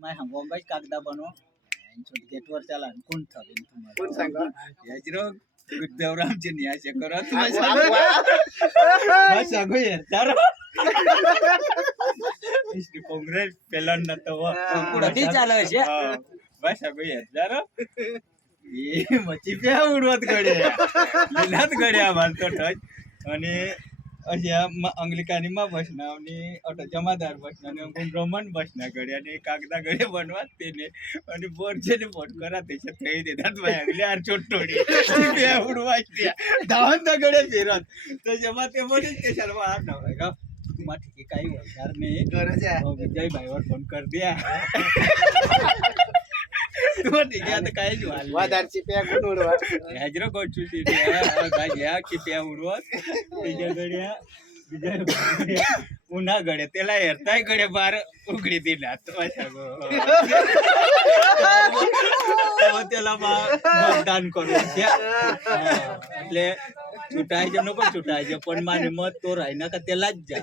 माय हांगोंगाच कागदा बनव गेटवर चला कोण थांबेल तुम्हाला कोण सांगा याजरो देवरामचे न्यायचे करत वा. सांगू येणार काँग्रेस पेलन ना तो कधी चालू आहे बस सांगू येणार ये मच्छी प्या उडवत गड्या लिहिलात गड्या मालतो टच आणि अशा अंग्लिकांनी बसना आणि अटो जमादार बसना आणि रोमन बसना गड्या आणि कागदा गडे बनवात तेने आणि बोरचे फोन करा त्याच्यात काही देतात माझ्याकडे यार छोटोडी प्या उडवायच्या धावता गडे फिरत तर जेव्हा ते बोलीच कशाला वाढ नव्हता का तुम्हा ठीक काही होणार नाही गरज आहे विजय भाईवर फोन कर द्या तुम्हा ठीक आहे आता काय वादारची प्या कोण उडवा हजरो गोचू घ्या की प्या उडवत त्याच्याकडे उन्हा गड्या त्याला हेरताय गड्या बार उघडी दिला त्याला मतदान करून द्या आपले सुटायचे नको सुटायचे पण माझे मत तो राही ना का त्यालाच जा